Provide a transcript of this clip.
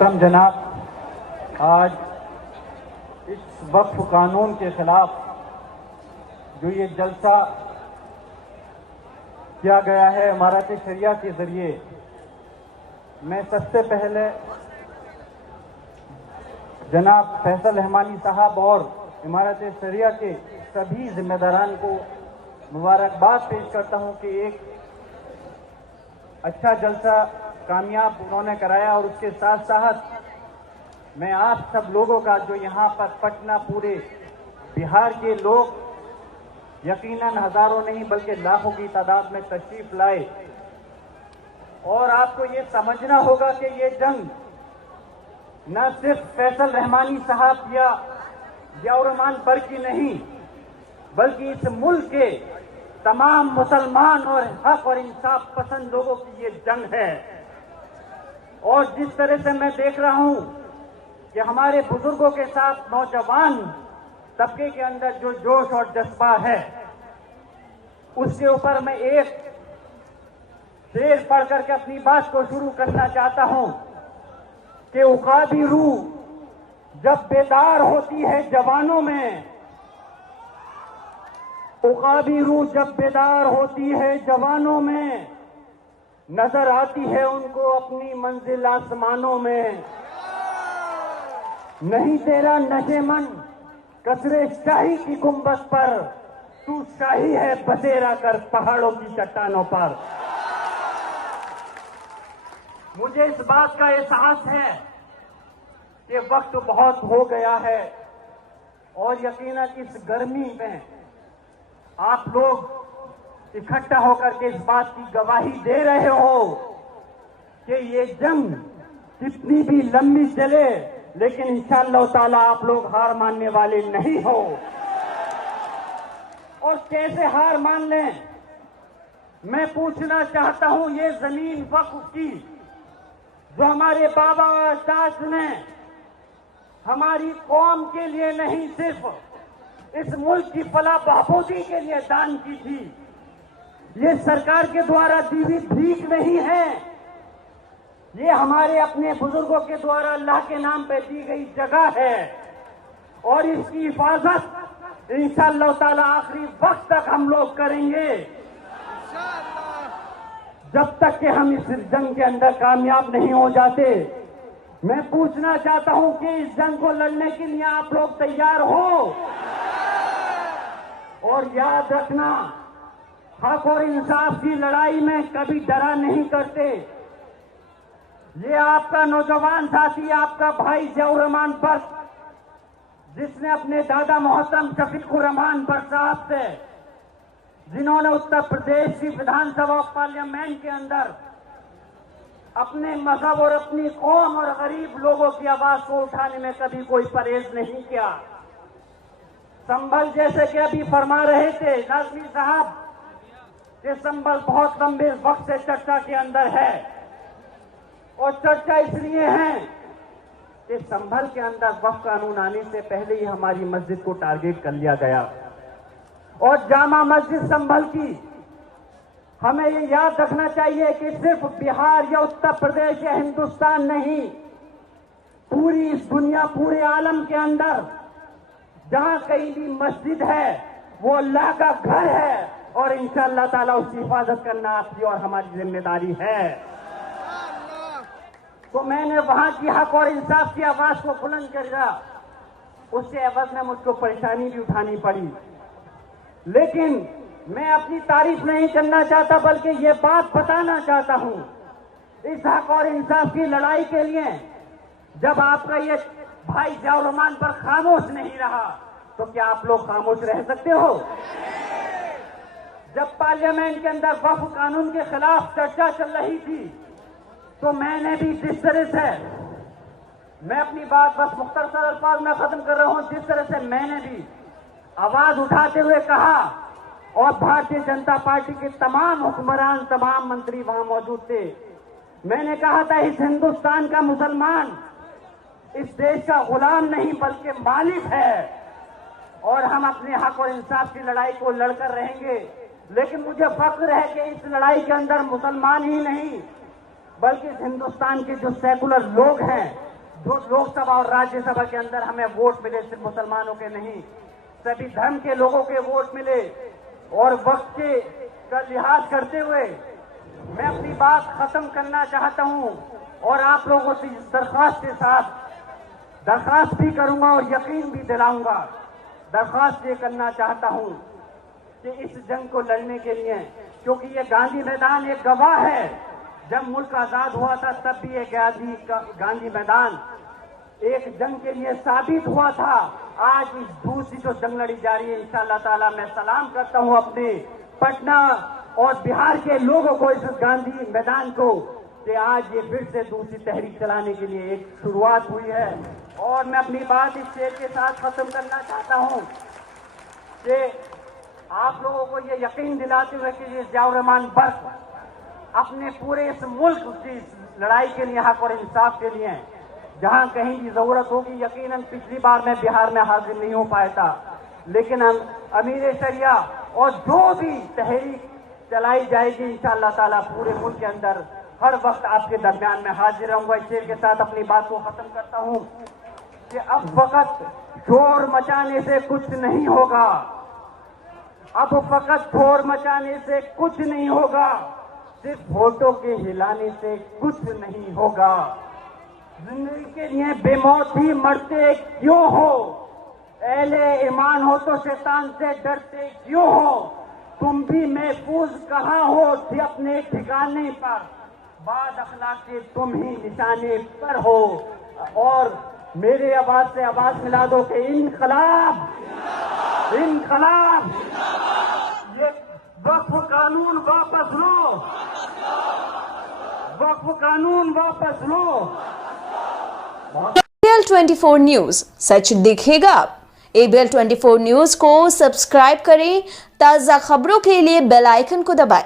मोहतरम जनाब, आज इस वक्फ कानून के खिलाफ जो ये जलसा किया गया है इमारत शरिया के जरिए, मैं सबसे पहले जनाब फैसल रहमानी साहब और इमारत शरिया के सभी जिम्मेदारान को मुबारकबाद पेश करता हूं कि एक अच्छा जलसा कामयाब उन्होंने कराया। और उसके साथ साथ मैं आप सब लोगों का जो यहाँ पर पटना, पूरे बिहार के लोग यकीनन हजारों नहीं बल्कि लाखों की तादाद में तशरीफ लाए, और आपको ये समझना होगा कि ये जंग न सिर्फ फैसल रहमानी साहब या जियाउर रहमान पर की नहीं, बल्कि इस मुल्क के तमाम मुसलमान और हक और इंसाफ पसंद लोगों की ये जंग है। और जिस तरह से मैं देख रहा हूं कि हमारे बुजुर्गों के साथ नौजवान तबके के अंदर जो जोश और जज्बा है, उसके ऊपर मैं एक शेर पढ़ करके अपनी बात को शुरू करना चाहता हूं कि उकाबी रूह जब बेदार होती है जवानों में, उकाबी रूह जब बेदार होती है जवानों में, नजर आती है उनको अपनी मंजिल आसमानों में। नहीं तेरा नशेमन कसरे शाही की गुंबद पर, तू शाही है बसेरा कर पहाड़ों की चट्टानों पर। मुझे इस बात का एहसास है कि वक्त बहुत हो गया है, और यकीनन इस गर्मी में आप लोग इकट्ठा होकर के इस बात की गवाही दे रहे हो कि ये जंग कितनी भी लंबी चले, लेकिन इंशाअल्लाह ताला आप लोग हार मानने वाले नहीं हो। और कैसे हार मान लें, मैं पूछना चाहता हूं, ये जमीन वक्फ की जो हमारे बाबा अजदाद ने हमारी कौम के लिए नहीं, सिर्फ इस मुल्क की फलाह बहबूदी के लिए दान की थी, ये सरकार के द्वारा दी हुई भीख नहीं है, ये हमारे अपने बुजुर्गों के द्वारा अल्लाह के नाम पे दी गई जगह है। और इसकी हिफाजत इंशाअल्लाह ताला आखिरी वक्त तक हम लोग करेंगे, जब तक कि हम इस जंग के अंदर कामयाब नहीं हो जाते। मैं पूछना चाहता हूं कि इस जंग को लड़ने के लिए आप लोग तैयार हो? और याद रखना, हक और इंसाफ की लड़ाई में कभी डरा नहीं करते। ये आपका नौजवान साथी, आपका भाई जियाउर रहमान बर्क, जिसने अपने दादा मोहतरम शफीकुर रहमान बर्क साहब से, जिन्होंने उत्तर प्रदेश की विधानसभा पार्लियामेंट के अंदर अपने मजहब और अपनी कौम और गरीब लोगों की आवाज को उठाने में कभी कोई परहेज नहीं किया। संभल, जैसे कि अभी फरमा रहे थे नाज़मी साहब, कि संभल बहुत लंबे वक्त से चर्चा के अंदर है, और चर्चा इसलिए है कि संभल के अंदर वक्फ कानून आने से पहले ही हमारी मस्जिद को टारगेट कर लिया गया। और जामा मस्जिद संभल की हमें ये याद रखना चाहिए कि सिर्फ बिहार या उत्तर प्रदेश या हिंदुस्तान नहीं, पूरी इस दुनिया, पूरे आलम के अंदर जहां कहीं भी मस्जिद है वो अल्लाह का घर है, और इंशाअल्लाह ताला उसकी हिफाजत करना आपकी और हमारी जिम्मेदारी है। तो मैंने वहां की हक और इंसाफ की आवाज को बुलंद किया, उसके एवज में मुझको परेशानी भी उठानी पड़ी। लेकिन मैं अपनी तारीफ नहीं करना चाहता, बल्कि ये बात बताना चाहता हूं, इस हक और इंसाफ की लड़ाई के लिए जब आपका ये भाई जियाउर रहमान पर खामोश नहीं रहा, तो क्या आप लोग खामोश रह सकते हो? जब पार्लियामेंट के अंदर वक्फ कानून के खिलाफ चर्चा चल रही थी, तो मैंने भी जिस तरह से, मैं अपनी बात बस मुख्तसर अल्फाज में खत्म कर रहा हूं, जिस तरह से मैंने भी आवाज उठाते हुए कहा, और भारतीय जनता पार्टी के तमाम हुक्मरान, तमाम मंत्री वहां मौजूद थे, मैंने कहा था इस हिंदुस्तान का मुसलमान इस देश का गुलाम नहीं बल्कि मालिक है, और हम अपने हक और इंसाफ की लड़ाई को लड़कर रहेंगे। लेकिन मुझे फख्र है कि इस लड़ाई के अंदर मुसलमान ही नहीं बल्कि हिंदुस्तान के जो सेकुलर लोग हैं जो लोकसभा और राज्यसभा के अंदर हमें वोट मिले, सिर्फ मुसलमानों के नहीं, सभी धर्म के लोगों के वोट मिले। और वक्त के का लिहाज करते हुए मैं अपनी बात खत्म करना चाहता हूं और आप लोगों से इस दरख्वास्त के साथ दरख्वास्त भी करूंगा और यकीन भी दिलाऊंगा। दरख्वास्त ये करना चाहता हूं कि इस जंग को लड़ने के लिए, क्योंकि ये गांधी मैदान एक गवाह है, जब मुल्क आजाद हुआ था तब भी ये गांधी मैदान एक जंग के लिए साबित हुआ था। आज इस दूसरी जो जंग लड़ी जा रही है, इंशाअल्लाह ताला मैं सलाम करता हूं अपने पटना और बिहार के लोगों को, इस गांधी मैदान को, कि आज ये फिर से दूसरी तहरीक चलाने के लिए एक शुरुआत हुई है। और मैं अपनी बात इस शेर के साथ खत्म करना चाहता हूं कि आप लोगों को ये यकीन दिलाते हुए कि ये जियाउर रहमान बर्क अपने पूरे इस मुल्क की लड़ाई के लिए, हक और इंसाफ के लिए, जहां कहीं भी जरूरत होगी, यकीनन पिछली बार मैं बिहार में हाजिर नहीं हो पाया था, लेकिन हम अमीर शरिया और जो भी तहरीक चलाई जाएगी इंशाअल्लाह ताला पूरे मुल्क के अंदर हर वक्त आपके दरमियान में हाजिर रहूंगा। इस शेर के साथ अपनी बात को खत्म करता हूं कि अब फकत शोर मचाने से कुछ नहीं होगा, अब फकत शोर मचाने से कुछ नहीं होगा, सिर्फ वोटों के हिलाने से कुछ नहीं होगा। जिंदगी के लिए बेमौत भी मरते क्यों हो, अहले ईमान हो तो शैतान से डरते क्यों हो, तुम भी महफूज कहाँ हो थे अपने ठिकाने पर, बाद अखलाक के तुम ही निशाने पर हो। और मेरे आवाज से आवाज मिला दो कि इनकलाब, इनकलाब, ये वक्फ कानून वापस लो, वक्फ कानून वापस लो। ABL 24 न्यूज, सच दिखेगा। ABL 24 न्यूज को सब्सक्राइब करें, ताज़ा खबरों के लिए बेल आइकन को दबाएं।